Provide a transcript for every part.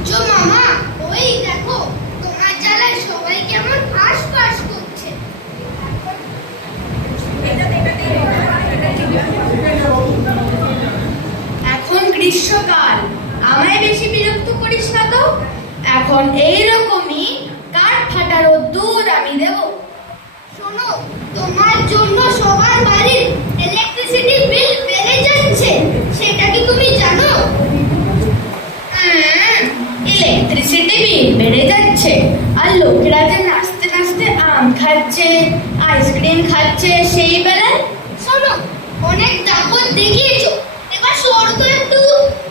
সূর্য মামা, ওই দেখো তোমার জ্বালায় সবাই কেমন হাঁসফাঁস করছে। এখন গ্রীষ্মকাল, আমায় বেশি বিরক্ত করিস না তো। এখন এইরকমই কাঠ ফাটা রোদ্দুর আমি দেব। শোনো, তোমার জন্য সবার বাড়ির ইলেকট্রিসিটি বিল বেড়ে যাচ্ছে, সেটা কি তুমি জানো? ইলেকট্রিসিটি বিল বেড়ে যাচ্ছে, আর লোকেরা যে নাচতে নাচতে আম খাচ্ছে, আইসক্রিম খাচ্ছে, সেই বেলায়। শোনো, অনেক দাপট দেখিয়েছো, এবার সরো তো একটু,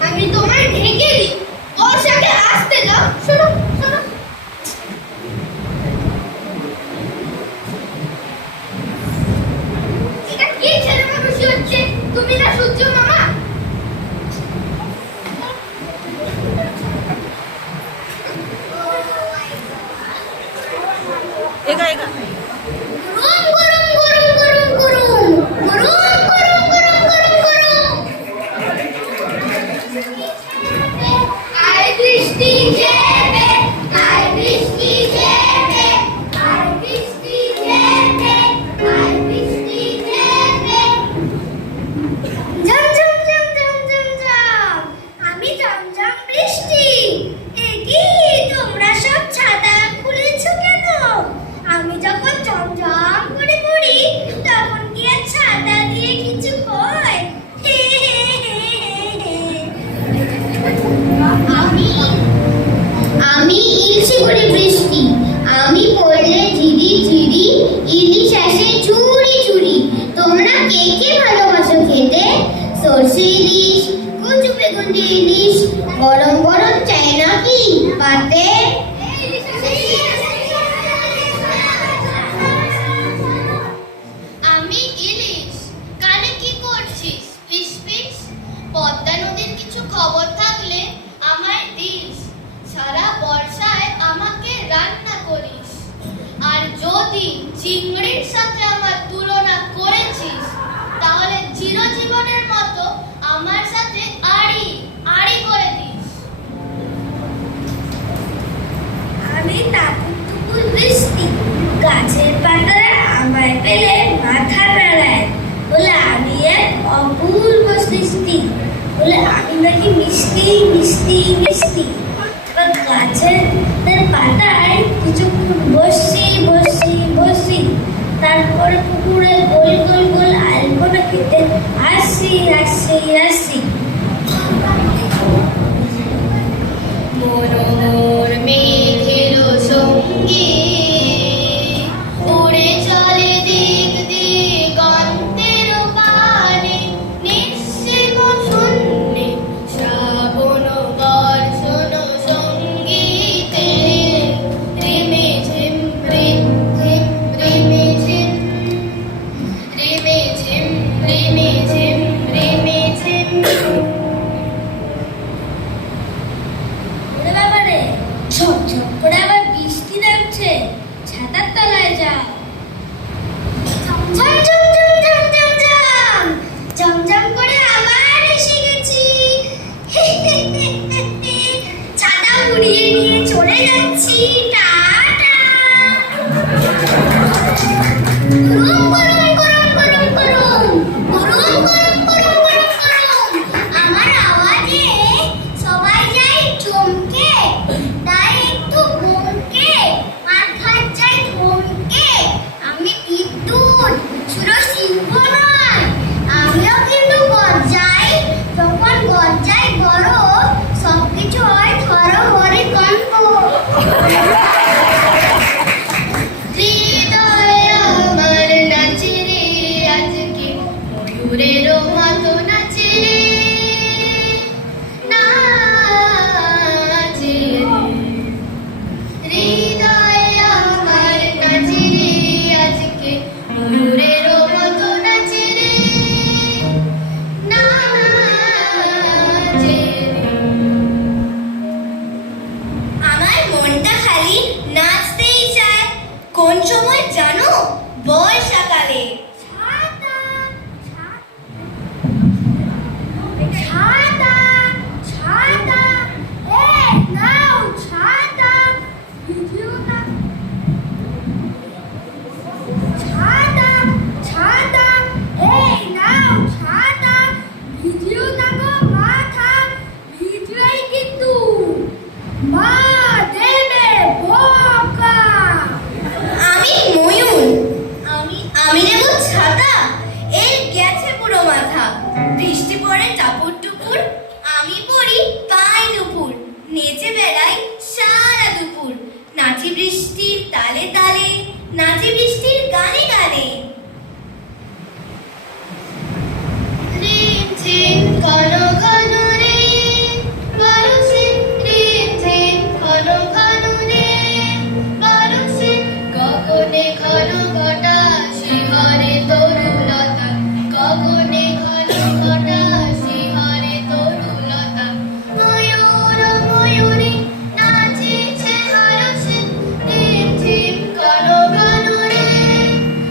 আমি তোমায় ঢেকে দিই। বর্ষাকে আসতে দাও। শোনো শোনো, এটা কি ছেলে মানুষই হচ্ছে? তুমি না সূর্য মামা? গরম গরম গরম গরম গরম গরম গরম গরম গরম গরম। আয় বৃষ্টি ঝেড়ে, আয় বৃষ্টি ঝেড়ে, আয় বৃষ্টি ঝেড়ে, আয় বৃষ্টি ঝেড়ে। ঝম ঝম ঝম ঝম ঝম ঝম, আমি ঝমঝম বৃষ্টি। এ কি, তোমরা সব ছাতা খুলেছো কেন? আমি যখন ঝমঝম করে পড়ি তখন কি আর ছাতা দিয়ে কিছু হয়? আমি আমি ইলশে করে বৃষ্টি, আমি পড়লে ঝিরি ঝিরি, ইলিশ আসে চুরি চুরি। তোমরা কে কে ভালোবাসো খেতে সর্ষে ইলিশ, কচু বেগুন দিয়ে ইলিশ? গরম গরম চাই নাকি পাতে? আমি ইলিশ, কানে কি করছিস ফিস ফিস? পদ্মা নদীর কিছু খবর থাকলে আমায় দিস। সারা বর্ষায় আমাকে রান্না করিস, আর যদি চিংড়ির সাথে আমার তুলনা করেছিস তাহলে চিরজীবনের মতো আমার সাথে আড়ি আড়ি করে দিস। আমি তাপুর বৃষ্টি, গাছের পাতারা আমায় পেলে মাথা নাড়ায়, বলে আমি এক অপূর্ব সৃষ্টি, বলে আমি নাকি মিষ্টি মিষ্টি মিষ্টি। এবার গাছের পাতায় কিছুক্ষণ বসি বসি বসি, তারপরে পুকুরে গোল গোল গোল আলপনা খেতে আসি আসি আসি। মনোর মেঘের সঙ্গে উড়ে চলে দিক দিগন্তের পানে, নিঃসীম শূন্যে শ্রাবণ বর্ষণ সঙ্গীতে। রিমে ঝিম রিম ঝিম রিমে ঝিম, রিমে ঝিম রিমে ঝিম রিমে ঝিম। নাচি বৃষ্টির গানে গানে। রিমঝিম ঘন ঘন রে বরষে, রিমঝিম ঘন ঘন রে বরষে, গগনে ঘন ঘটা শিহরে তরুলতা, গগনে ঘন ঘটা শিহরে তরুলতা, ময়ূর ময়ূরী নাচিছে হরষে, রিমঝিম ঘন ঘন রে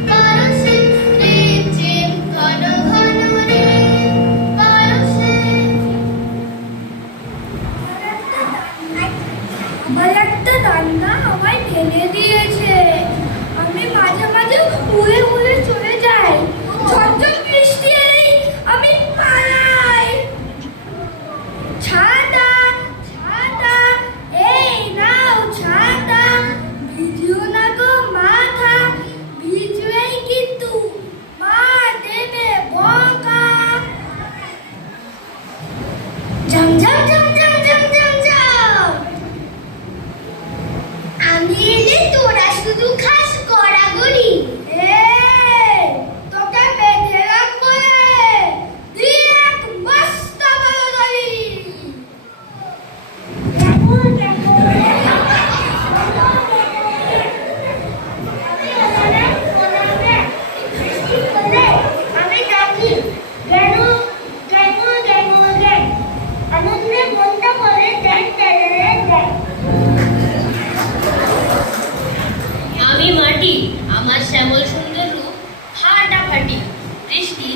বরষে, রিমঝিম ঘন ঘন রে বরষে। আমার একটা রান্না আমায় ঠেলে দিয়েছে, আমি মাঝে মাঝে উড়ে উড়ে চলে যাই, ঝরঝর বৃষ্টি এলেই আমি পালাই। ছাতা ছাতা এই নাও ছাতা, ভিজিও না গো মাথা, ভিজলেই কিন্তু মা দেবে বকা। ঝম ঝম ঝম ঝম ঝম ঝম ঝম, আমি এলে তোরা শুধু খাস গড়াগড়ি। তোকে বেঁধে রাখবো রে, দিয়ে এক মস্ত বড় দড়ি। আমি ডাকি গেল গেল গেল গেল, আনন্দে মনটা বলে দেখ দেখ দেখ। আমি মাটি, আমার শ্যামল সুন্দর রূপ ফাটাফাটি, বৃষ্টি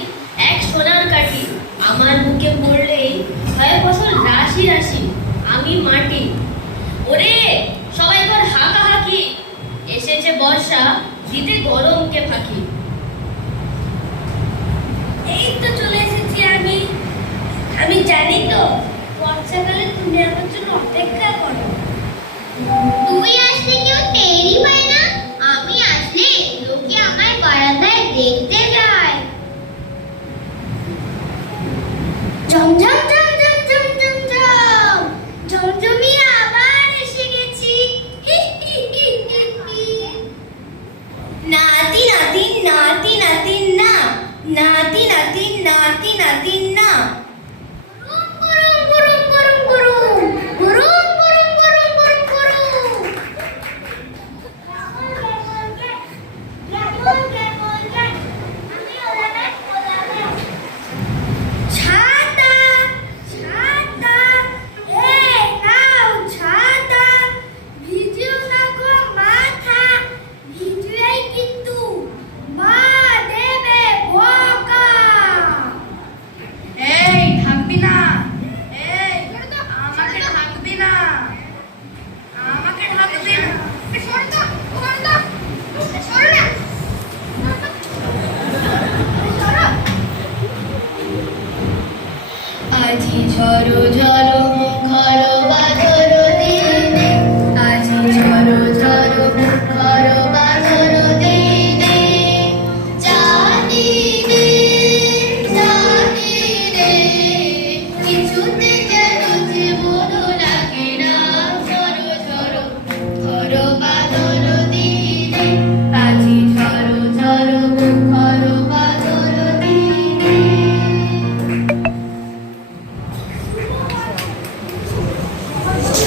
এক সোনার কাঠি, আমার বুকে পড়লেই হয় ফসল রাশি রাশি। আমি মাটি, ওরে সবাই কর হাঁকাহাঁকি, এসেছে বর্ষা দিতে গরমকে ফাঁকি। এই তো চলে এসেছি আমি, আমি জানি তো বর্ষাকালে তুমি আমার জন্য অপেক্ষা করো। তুই আসলে কেউ টেরই পায় না, আমি আসলে লোকে আমায় বারান্দায় দেখতে যায়। ঝমঝম ঝম ঝম ঝম ঝম ঝম, ঝমঝমি আবার এসে গেছি। হি হি হি হি হি। নাতি নাতি নাতি নাতি না, নাতি নাতি নাতি নাতি না। গুরুম গুরুম গুরুম গুরুম গুরুম গুরুম গুরুম গুরুম গুরুম। আমি ওলাবে ওলাবে। ছাতা ছাতা এই নাও ছাতা, ভিজিও না গো মাথা, ভিজলেই কিন্তু মা দেবে বকা। এই থাকবি না, এই আমাকে থাকবি না, আমাকে থাকবি না, সর না সর না সর না। আজি ঝড়ো ঝড়ো মুখর বাদর দিনে, আজি ঝড়ো ঝড়ো মুখর বাদর দিনে, জানি রে জানি রে কিছুতে যেন জীবন লাগে না, ঝড়ো ঝড়ো মুখর বাদর দিনে, আজি ঝড়ো ঝড়ো মুখর